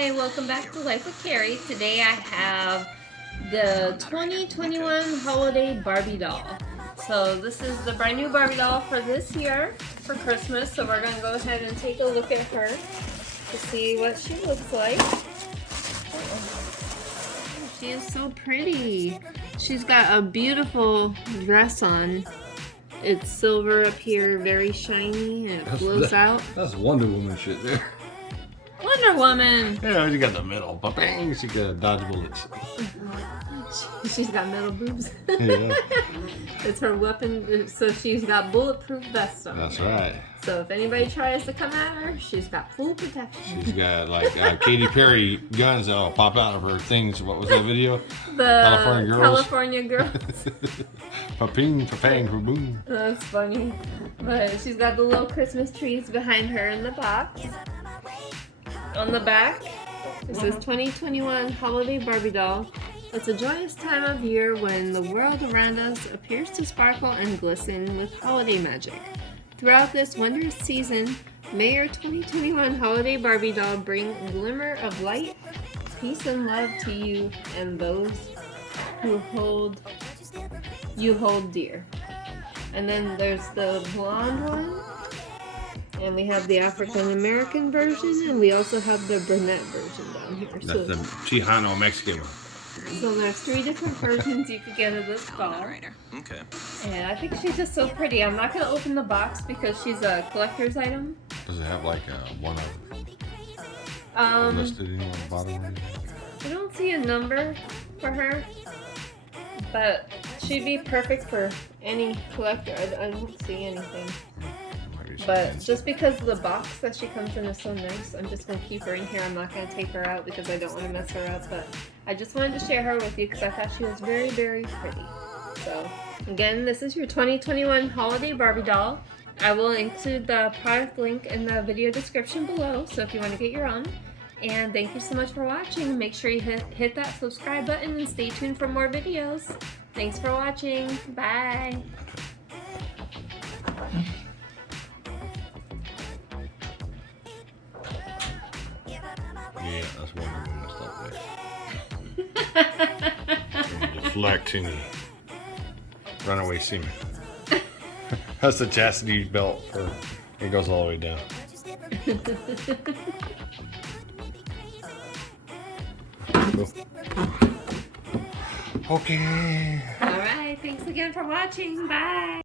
Hi, welcome back to Life with Carrie. Today I have the 2021 holiday Barbie doll. So this is the brand new Barbie doll for this year for Christmas. So we're going to go ahead and take a look at her to see what she looks like. She is so pretty. She's got a beautiful dress on. It's silver up here, very shiny, and it blows out. That's Wonder Woman shit there. Wonder Woman! Yeah, she got the middle. Bang! She got dodge bullets. She's got metal boobs. Yeah. It's her weapon, so she's got bulletproof vest on. That's right. So if anybody tries to come at her, she's got full protection. She's got like Katy Perry guns that'll pop out of her things. What was that video? The California Girls. California Girls. Pa-ping, pa-pang, pa-boom. That's funny. But she's got the little Christmas trees behind her in the box. On the back, it says 2021 Holiday Barbie Doll. It's a joyous time of year when the world around us appears to sparkle and glisten with holiday magic. Throughout this wondrous season, may your 2021 Holiday Barbie Doll bring a glimmer of light, peace, and love to you and those who you hold dear. And then there's the blonde one. And we have the African American version, and we also have the brunette version down here. That's the Chicano Mexican one. So there's 3 different versions you could get of this doll. Okay. And I think she's just so pretty. I'm not going to open the box because she's a collector's item. Does it have like one of listed on the bottom? I don't see a number for her, but she'd be perfect for any collector. I don't see anything. But just because the box that she comes in is so nice, I'm just going to keep her in here. I'm not going to take her out because I don't want to mess her up. But I just wanted to share her with you because I thought she was very, very pretty. So, again, this is your 2021 Holiday Barbie doll. I will include the product link in the video description below, so if you want to get your own. And thank you so much for watching. Make sure you hit that subscribe button and stay tuned for more videos. Thanks for watching. Bye. Yeah, that's Wonder Woman stuff there. Deflecting runaway semen. That's the chastity belt for it goes all the way down. Cool. Okay. All right, thanks again for watching. Bye.